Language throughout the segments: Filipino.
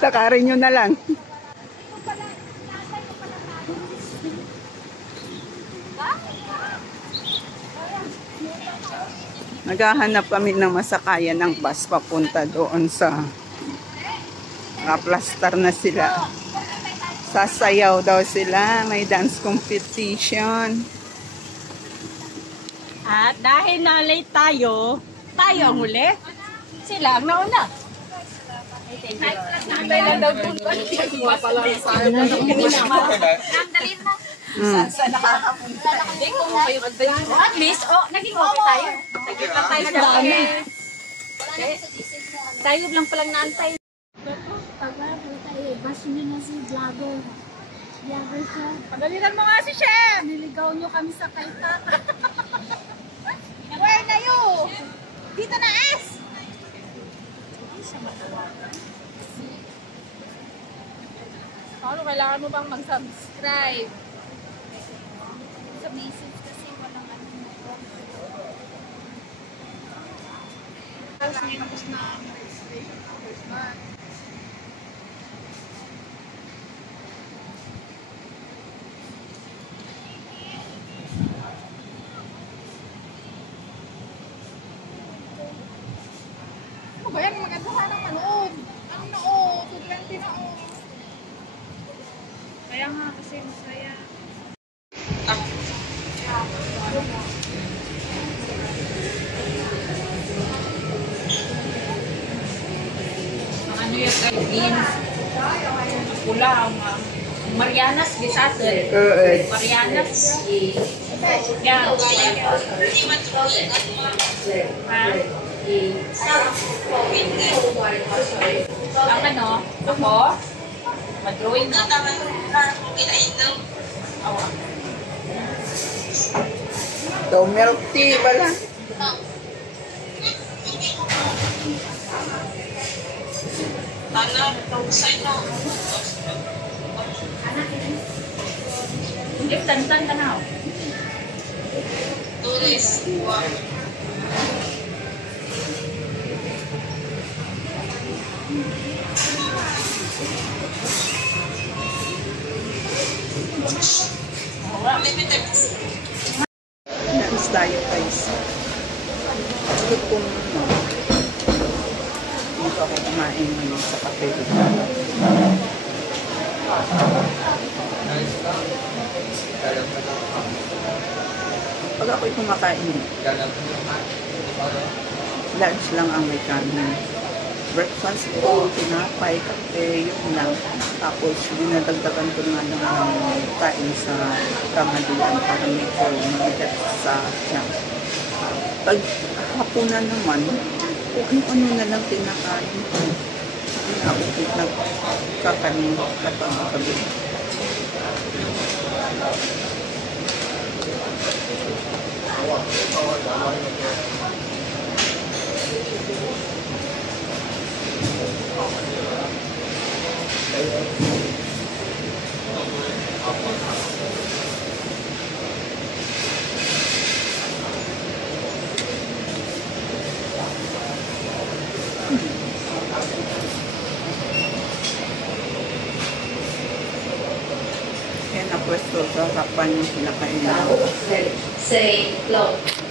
Lakarin nyo na lang. Naghahanap kami ng masakayan ng bus papunta doon sa plastar na sila. Sasayaw daw sila. May dance competition. At dahil na late tayo ang huli. Sila ang nauna. Nandali na. Sa nakakapunta. Hindi ko kayo adventure. At least, naging okay tayo. Naging lang tayo sa dami. Tayo lang palang naantay. Bash nyo na si vlogger. Vlogger siya. Pagalitan mo nga si Chef! Niligaw nyo kami sa kaita. Where na you? Dito na S! Paano kailangan mo bang mag-subscribe? Sa message kasi walang ano mo. Tapos na. Ano ba yan? Maganda sana manood. Ano na o? 220 na o. Kaya nga kasi masaya. Ano yung beans? Pula ang Marianas Gisatel. Marianas. Yan. Ang ano? Ako? Mag-drawing na. Awa. So, milk tea pala. If tantan ka na. Dance tayo guys. Gutom mo. Dito ako kumain ngayon sa cafe. Pag ako'y kumakain, lunch lang ang may kanin. Breakfast ko, tinapay, kape, yun lang. Tapos, dinadagdagan ko nga ng kain sa tanghalian para medyo mabigat sa siya. Pag hapunan naman, kung ano-ano na lang tinakain ko. Hindi na ako nagkakanin kapag gabi. Kaya na pwesto sa harapan yung pinakainan. 4路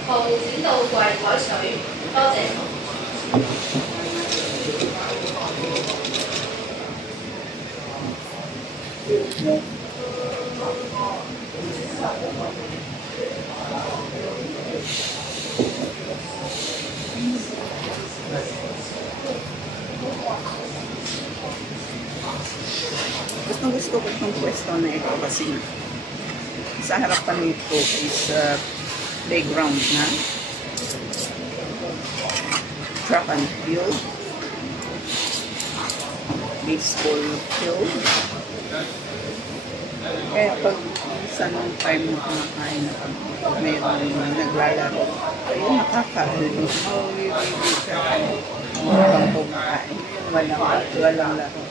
號展到櫃台取，多謝。Gusto ko itong pwesto na ito kasi sa harapan nito is playground na, track and field, baseball field. Kaya pag sa nung time na kumakain na pag mayroon naglalaro, ayun nakakaano. Really ka habang kumakain. Walang laro.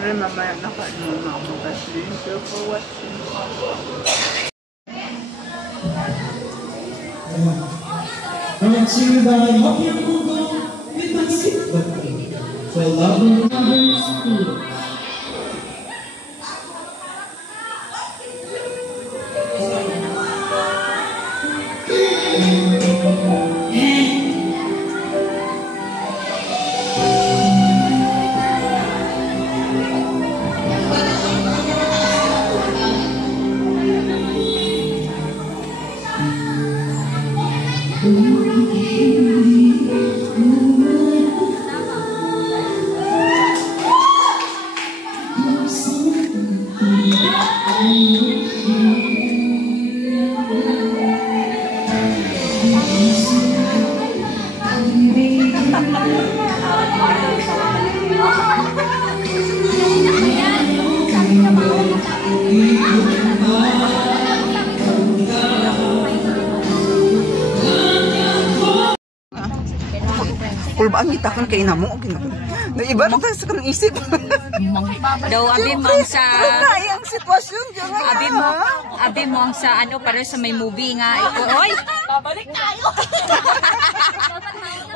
Ay, mamaya nakaano na ako kasi. Thank you for watching. Brought to you by Opia Mundo with Mansip Birthday. For love and lovers, food. Kulbaan kita kan kay namo na iba na tayo sa kanang isip. Daw abi mong sa Ay, ang sitwasyon dyan nga. abi mong sa ano para sa may movie nga ito. Oy, Babalik tayo.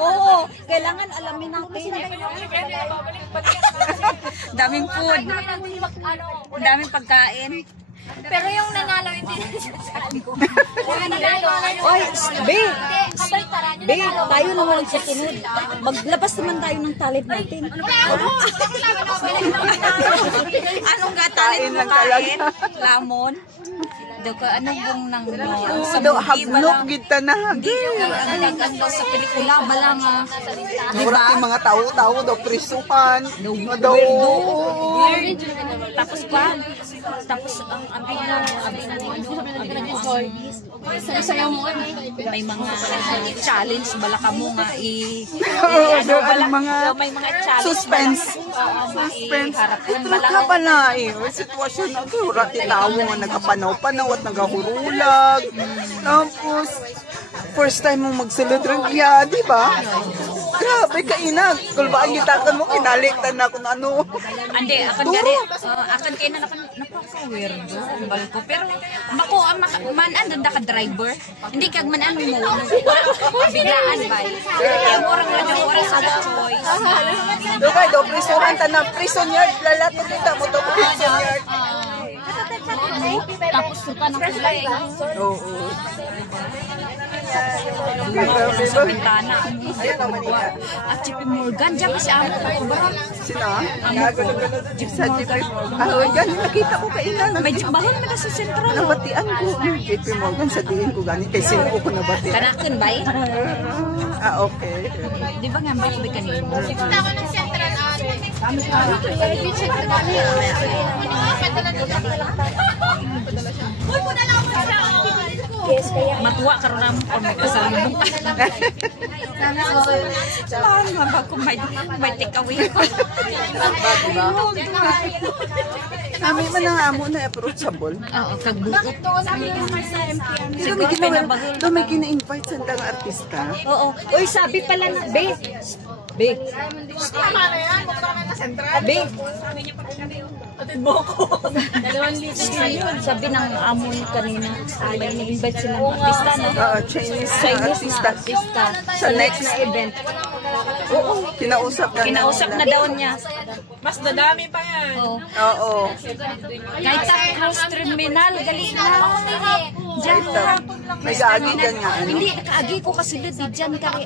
oo, kailangan alamin natin. Daming food. Daming pagkain. Pero yung nanalo hindi sabi ko. Oy, be, tayo naman sa sunod. Maglabas naman tayo ng talent natin. Anong ga talent mo kain? Lamon? Anong bang nang sa Daw movie ba hablok lang? kita na. Ang sa pelikula ba lang Diba? Yung mga tao-tao daw prisuhan. Daw. Tapos pa, tapos ang abi Sayaw mo ano. may mga challenge bala ka mo nga Ang mga may mga challenge suspense. suspense Ito ka pa na eh. Sitwasyon na ito. Rati tao nga nagkapanaw-panaw at nagahurulag. Tapos, first time mong magsulod-rang iya, di ba? Grabe ka inag. Kulbaan gitakan mo, kinaliktan na kung ano. ande akan gani akan kay na napaka-weirdo bal ko pero mako man-an da ka driver hindi kag man-an mo biglaan ba kaya orang na daw oras sa choice Do kay do prisuhan ta na prison yard lalato kita mo to prison yard. tapos suka na kulay Oo. sa bintana at JP Morgan diyan kasi amo ko ba Sino? Sa JP. Yan, nakita ko kailan. may balon na sa sentral Nabatian ko. JP Morgan, sa diin ko gani. Kay sino ko nabatian. kanakon ba Okay. di ba nga ba kanino Ako ng central matuwa karon na mo kung may kasalubong saan ba kung may take away Kami man ang amo na approachable. oo kagbukot Do may gina-invite sa ndang artista. oo oy sabi pala na be sabi ng amo niya kanina may invite sila ng artista na Chinese artista Sa next na event Oo, kinausap na daw niya Mas dadami pa yan. oo Oo. kahit tapos terminal gali na diyan May gaagi dyan nga. Ano? hindi kaagi ko kasi di diyan kari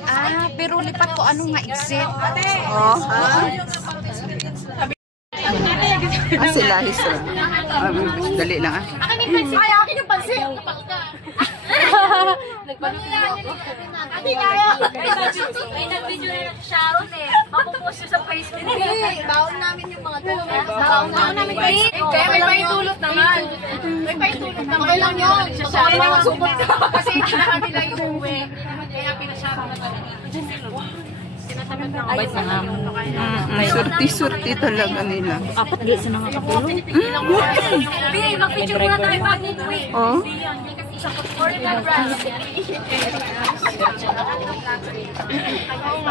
pero lipat ko ano nga exit Oh, ha? Sila, hisra. Dali lang ah. Ay, akin yung pansin. Ate kaya. May nag-video na ng Sharon eh. Mapupost yun sa Facebook. Baon namin yung mga to. Baon namin yung Facebook. Kaya may paitulot naman. May paitulot naman. Okay lang yun. Okay lang magsupot ka. Kasi kailangan nila yung uwi. Kaya pinasyaron na talaga. bait na nga Surti-surti talaga nila. apat di sa nakakatulong Bili, mag-picture muna tayo bago uwi. Oh? Original brand.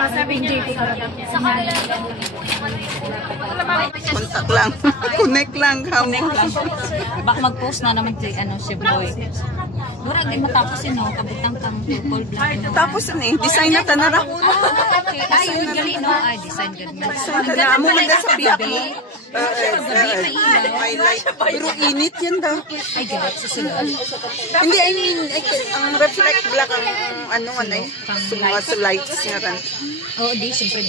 Sabing JP. Sa kanila. Kontak lang. Connect lang kamo. Baka mag-post na naman si Boy. Mura din matapos yun, no? Kabutang kang purple black. Tapos design na tanara. Okay. Ay, yun gali, no? Ay, design ganda. Amo man sa biyak mo. May light. Pero init yan daw. Ay, gabat sa sunod. Hindi, I mean, ang reflect black ang mga lights nga kan. Oo, di, siyempre.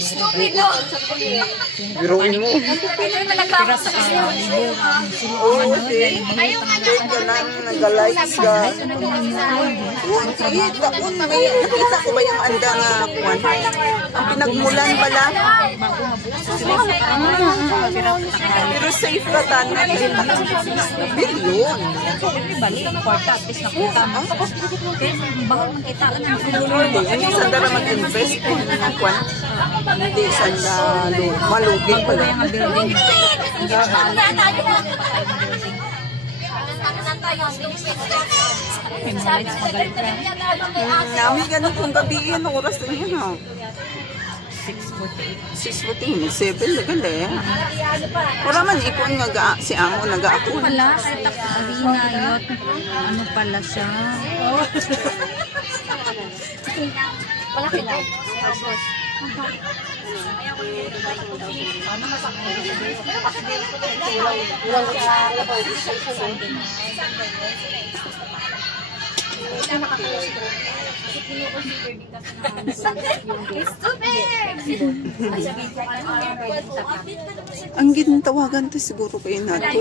Biruin mo. Pero sa libo, Oo, di. Teka lang, nag-lights ka. Nakita ko ba yung anda nga kwan? Ang pinagmulan pala. Pero safe ka tanan. Bilyon. balik, kwarta, at least nakuta mo. Kaya bahal man kita Hindi sanda na mag-invest ng kwan. Hindi sanda malugin pala. yung building. May mga lights magalit ka. Nami ganun kung gabi yun, oras na yun ha. 6:14, 7 na gali. Wala man ikon nga si Amo nag-ako. Pala, sa arena yun. Ano pala siya? Malaki lang. Ang gintawagan to siguro kayo na to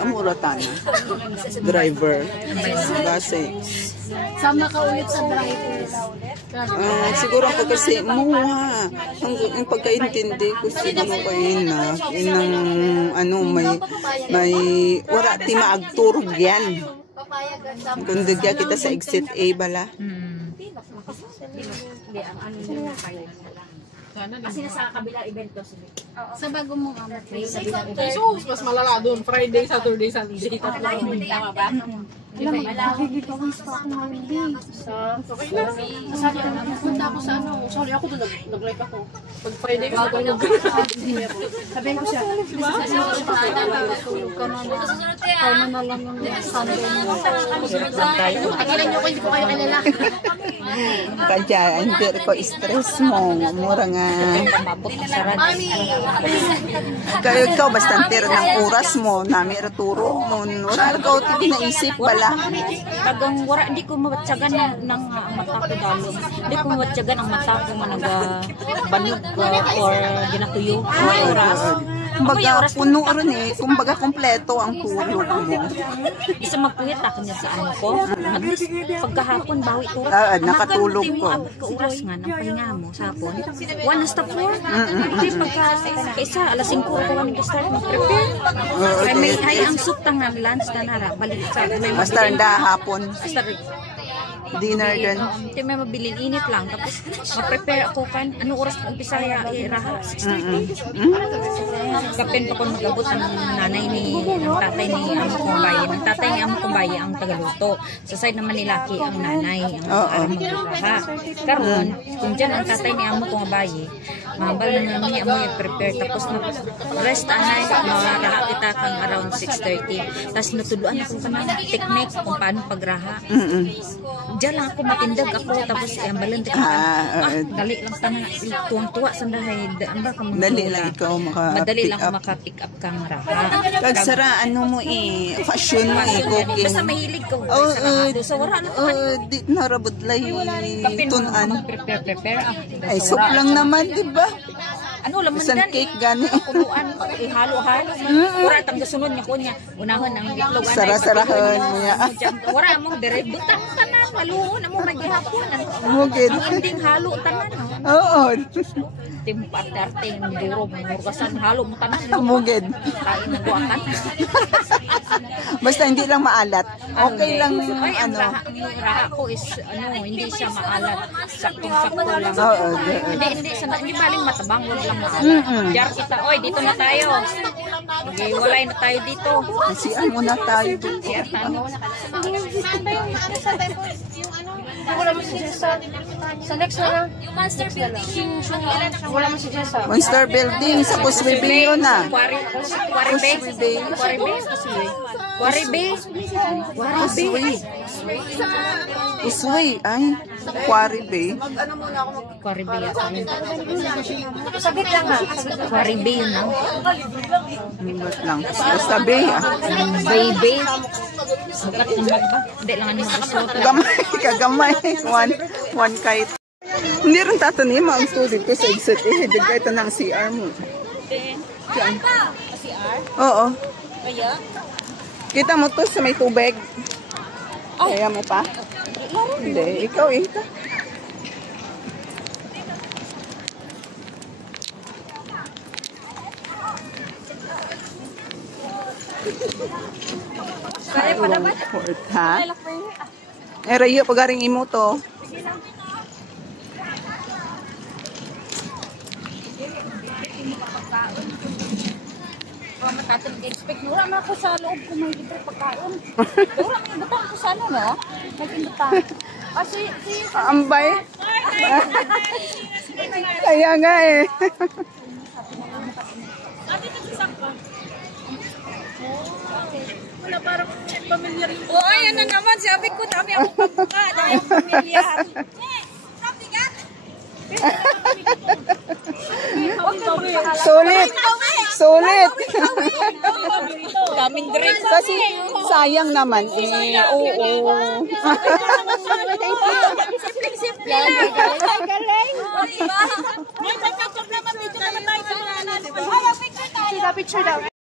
Amuratana driver kasi Sama ka ulit sa driver. siguro ako kasi muha ang pagkaintindi ko siguro kayo na inang ano may wala ti maagturog yan kung digya kita sa exit A bala. Kasi nasa kabila event to. Sa bago mo nga Jesus, mas malala doon. Friday, Saturday, Sunday. Tama ba? Alam mo, nagigipawang pa ako ngayon. Okay na. Sabi ko, punta ako sa ano. Sorry, ako doon nag-like ako. Pag Friday ka doon. Sabihin ko siya, tulog ka na na. Kaya na lang ng Sunday mo. Tagilan niyo ko, hindi ko kayo kilala. Kadya hindi ko stress mo mura nga Mami! kayo ikaw basta tira ng oras mo nami raturo mo wala ka uti naisip bala. Tagang wala, di ko mawatsagan ng mata ko dalong. Di ko mawatsagan ang mata ko banog or ginatuyo or oras. Kumbaga puno rin kumbaga kompleto ang tulog mo. Isa magpuwit ako niya sa ano ko. Pagkahapon, bawi ko. Nakatulog ko. Abot ka oras nga ng pahinga mo sa hapon. 1:04. Hindi pagka-isa, alas 5 ko kami ka-start mag-prepare. May hayang soup tang lunch na nara. Balik sa may Basta hapon dinner din. Hindi may mabilin init lang. Tapos mag-prepare ako kan. Anong oras ko umpisa iraha? 6:30. Kapin pa ko mag-abot ang nanay ni ang tatay ni Amo Kumbaye. Ang tatay ni Amo Kumbaye ang tagaluto. Sa side naman ni Laki ang nanay ang mag-iraha. Karon, kung dyan ang tatay ni Amo Kumbaye, mahambal na naman niya Amo i-prepare. Tapos rest anay, maraha kita kang around 6:30. Tapos natuluan ako ka ng technique kung paano pagraha. Diyan lang ako matindag ako tapos ang balan dali lang tanan tuwang-tuwa sandahay dali lang ikaw madali lang maka-pick up kang raha kagsara ano mo fashion mo cooking basta mahilig ko sa wala na di narabudlay tunan prepare ay soup lang naman diba ano laman isang cake gani kuluan ihalo-halo wala tang gasunod niya ko niya unahon ang itlog sara-sarahon niya wala mo dire butang tanan maluhon amo nagihapon mugid ending halo tanan oo tim patarte ng duro murgasan halo mo tanan mugid kain na buatan basta hindi lang maalat okay lang ay, ano raha ko is ano hindi siya maalat saktong-sakto lang hindi baling matabang wag lang maalat jar kita oy dito na tayo Okay, walay na tayo dito. CR muna tayo dito. CR tayo. Wala mo si Jessa. Sa next na lang. Yung Monster Building. Wala mo si Jessa. Monster Building sa Puswi Bay yun na. Quarry Bay. Puswi, ay. Quarry Bay. Quarry Bay ako. Saglit lang ha. Quarry Bay yun lang. Himbat lang. Basta Bay ah. Bay. Sagat ng bag ba? Hindi lang ano mag-suot. Gamay, kagamay. One kite. Hindi rin tatanim ang student ko sa exit eh. Hindi ka ito ng CR mo. Diyan. Oo. Kita mo to sa may tubig. Kaya mo pa? Hindi, ikaw eh. Kaya pa naman. Ha? Rayo, pagaring imo to. Matatag expect nura na ako sa loob ko may libre pagkain. Nura may imbitahan ko sa ano, no? May imbitahan. Si Ambay. Kaya nga eh. oh, ayan na naman. Sabi ko, dami ako pagbuka. Dami ako pamilya. Sulit. Daming drinks. Kasi sayang naman eh. Oo. Simple lang. Galing. May pagkakot naman dito naman tayo sa mga natin. Picture daw.